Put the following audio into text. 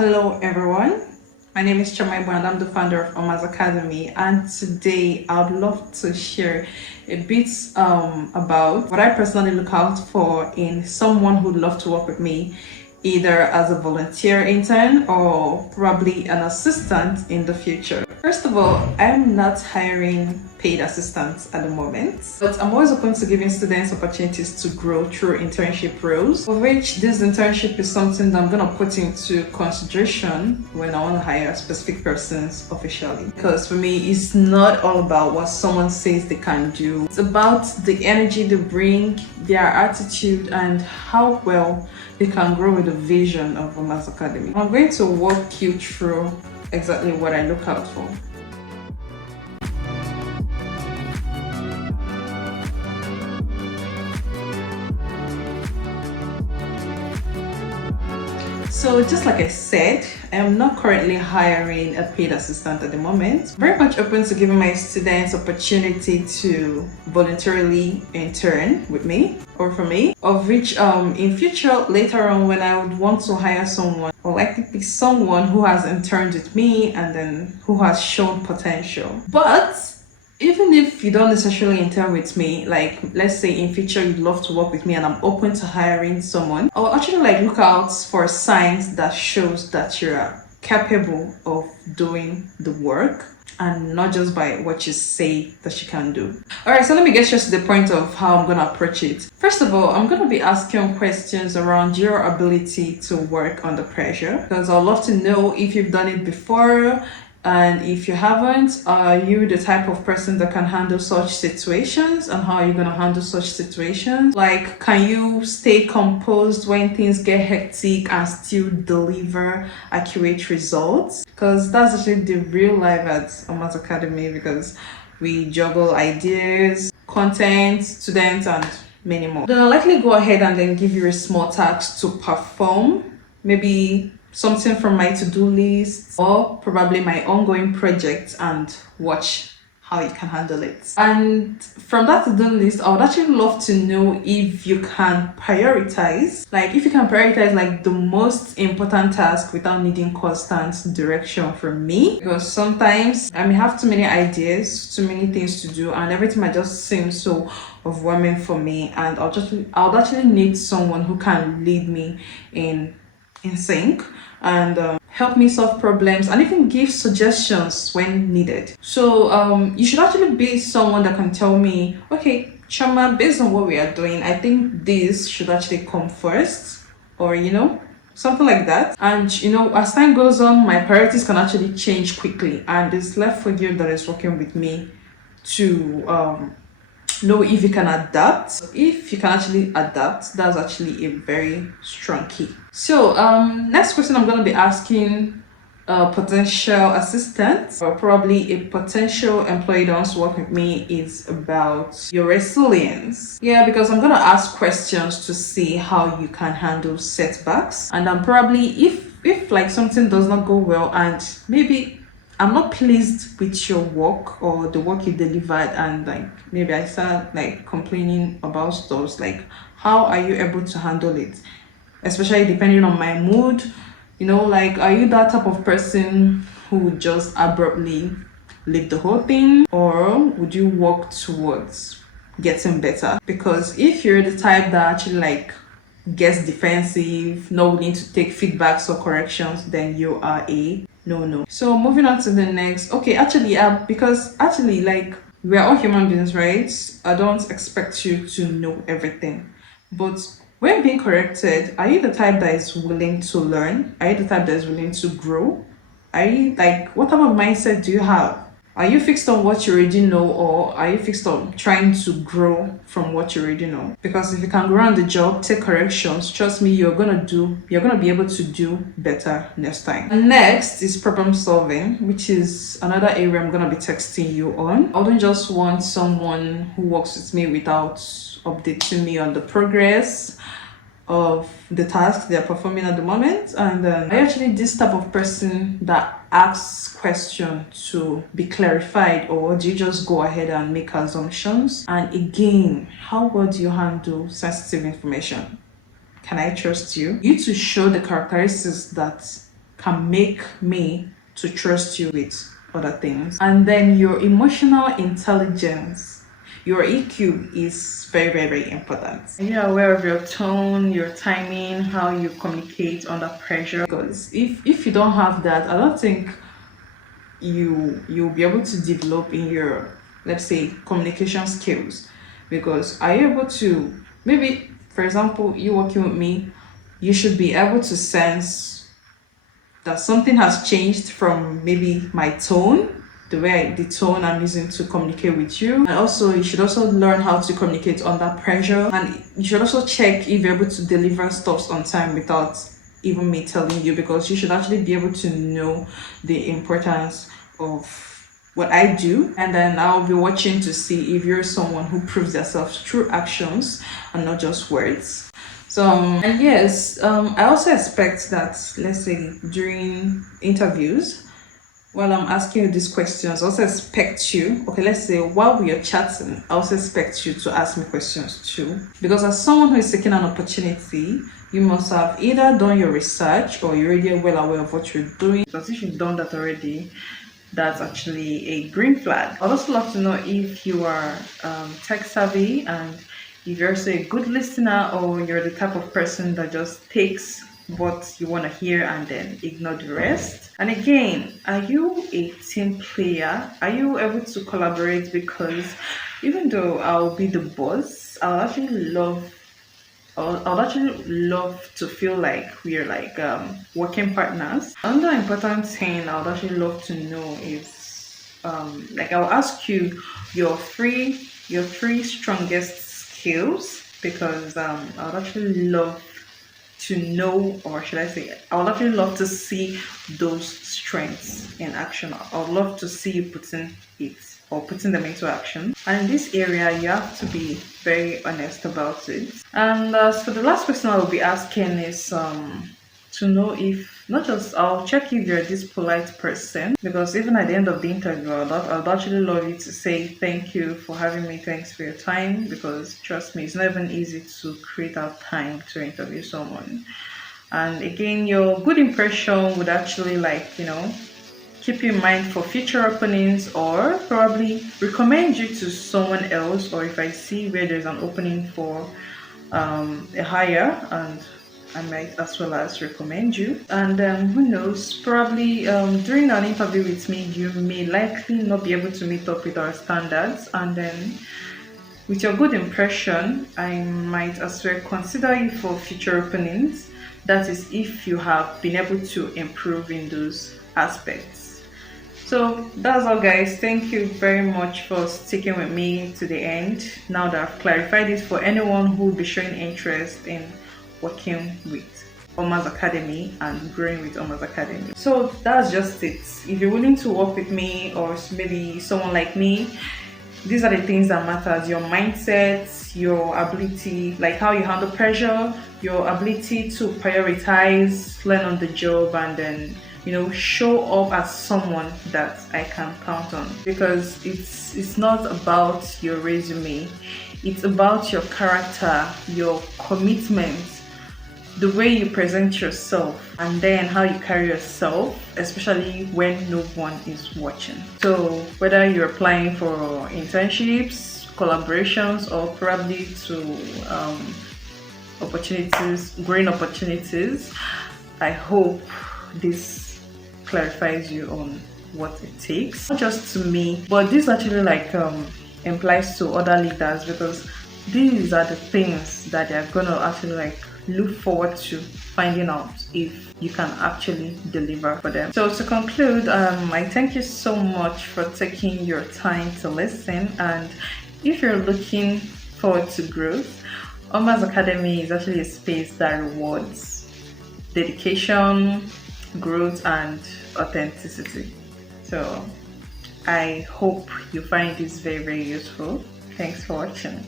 Hello everyone, my name is Chamaibo and I'm the founder of Oma's Academy, and today I would love to share a bit about what I personally look out for in someone who'd love to work with me, either as a volunteer intern or probably an assistant in the future. First of all, I'm not hiring paid assistants at the moment, but I'm always open to giving students opportunities to grow through internship roles, of which this internship is something that I'm going to put into consideration when I want to hire specific persons officially. Because for me, it's not all about what someone says they can do. It's about the energy they bring, their attitude, and how well they can grow with the vision of Oma's Academy. I'm going to walk you through exactly what I look out for. So just like I said, I am not currently hiring a paid assistant at the moment. Very much open to giving my students opportunity to voluntarily intern with me or for me, of which in future later on when I would want to hire someone, or likely pick someone who has interned with me and then who has shown potential. But even if you don't necessarily intern with me, like let's say in future you'd love to work with me and I'm open to hiring someone, I'll actually look out for signs that shows that you're capable of doing the work and not just by what you say that you can do. Alright, so let me get straight to the point of how I'm gonna approach it. First of all, I'm gonna be asking questions around your ability to work under pressure, because I'd love to know if you've done it before. And if you haven't, are you the type of person that can handle such situations, and how are you going to handle such situations? Like, can you stay composed when things get hectic and still deliver accurate results? Because that's actually the real life at Oma's Academy, because we juggle ideas, content, students, and many more. Then I'll likely go ahead and then give you a small task to perform, maybe something from my to-do list or probably my ongoing project, and watch how you can handle it. And from that to-do list, I would actually love to know if you can prioritize, like the most important task without needing constant direction from me. Because sometimes I may have too many ideas, too many things to do, and everything might just seem so overwhelming for me, and I'll actually need someone who can lead me in sync and help me solve problems and even give suggestions when needed. So you should actually be someone that can tell me, okay, Chama, based on what we are doing, I think this should actually come first, or something like that. And as time goes on, my priorities can actually change quickly, and it's left for you that is working with me to know if you can adapt. If you can actually adapt, that's actually a very strong key. So next question I'm going to be asking a potential assistant or probably a potential employee that wants to work with me is about your resilience. Yeah, because I'm going to ask questions to see how you can handle setbacks, and probably if like something does not go well and maybe I'm not pleased with your work or the work you delivered, and maybe I start complaining about stuff, like how are you able to handle it, especially depending on my mood. Are you that type of person who would just abruptly leave the whole thing, or would you work towards getting better? Because if you're the type that actually gets defensive, not willing to take feedbacks or corrections, then you are a no. So moving on to the next. Okay, because we are all human beings, right? I don't expect you to know everything, but when being corrected, are you the type that is willing to learn? Are you the type that is willing to grow? Are you what type of mindset do you have? Are you fixed on what you already know, or are you fixed on trying to grow from what you already know? Because if you can grow on the job, take corrections, trust me, you're gonna be able to do better next time. And next is problem solving, which is another area I'm gonna be texting you on. I don't just want someone who works with me without updating me on the progress of the tasks they're performing at the moment. And I actually this type of person that asks questions to be clarified, or do you just go ahead and make assumptions? And again, how well do you handle sensitive information? Can I trust you? You to show the characteristics that can make me to trust you with other things. And then your emotional intelligence, your EQ is very, very, very important. Are you aware of your tone, your timing, how you communicate under pressure? Because if you don't have that, I don't think you'll be able to develop in your, let's say, communication skills. Because are you able to, maybe for example, you working with me, you should be able to sense that something has changed from maybe my tone, the tone I'm using to communicate with you. And also you should also learn how to communicate under pressure, and you should also check if you're able to deliver stuff on time without even me telling you, because you should actually be able to know the importance of what I do. And then I'll be watching to see if you're someone who proves yourself through actions and not just words. So and yes, I also expect that, let's say during interviews, while I'm asking you these questions, I also expect you, okay, let's say while we are chatting, I also expect you to ask me questions too. Because as someone who is seeking an opportunity, you must have either done your research or you're already well aware of what you're doing. Because if you've done that already, that's actually a green flag. I'd also love to know if you are tech savvy, and if you're also a good listener, or you're the type of person that just takes what you want to hear and then ignore the rest. And again, are you a team player? Are you able to collaborate? Because even though I'll be the boss, I'll actually love to feel like we're like working partners. Another important thing I would actually love to know is like I'll ask you your three strongest skills, because I would actually love to know, or should I say, I would actually love to see those strengths in action. I would love to see you putting them into action. And in this area, you have to be very honest about it. And so the last question I will be asking is to know if, not just, I'll check if you're this polite person, because even at the end of the interview, I'd actually love you to say thank you for having me, thanks for your time, because trust me, it's not even easy to create out time to interview someone. And again, your good impression would actually, like, keep you in mind for future openings, or probably recommend you to someone else, or if I see where there's an opening for a hire, and I might as well as recommend you. And who knows, probably during an interview with me, you may likely not be able to meet up with our standards, and then with your good impression, I might as well consider you for future openings. That is, if you have been able to improve in those aspects. So that's all, guys. Thank you very much for sticking with me to the end. Now that I've clarified this for anyone who will be showing interest in working with Oma's Academy and growing with Oma's Academy. So that's just it. If you're willing to work with me, or maybe someone like me, these are the things that matters: your mindset, your ability, like how you handle pressure, your ability to prioritize, learn on the job, and then show up as someone that I can count on. Because it's not about your resume, it's about your character, your commitment, the way you present yourself, and then how you carry yourself, especially when no one is watching. So whether you're applying for internships, collaborations, or probably to growing opportunities, I hope this clarifies you on what it takes. Not just to me, but this actually implies to other leaders, because these are the things that they're gonna actually look forward to finding out if you can actually deliver for them. So to conclude, I thank you so much for taking your time to listen. And if you're looking forward to growth, Oma's Academy is actually a space that rewards dedication, growth, and authenticity. So I hope you find this very, very useful. Thanks for watching.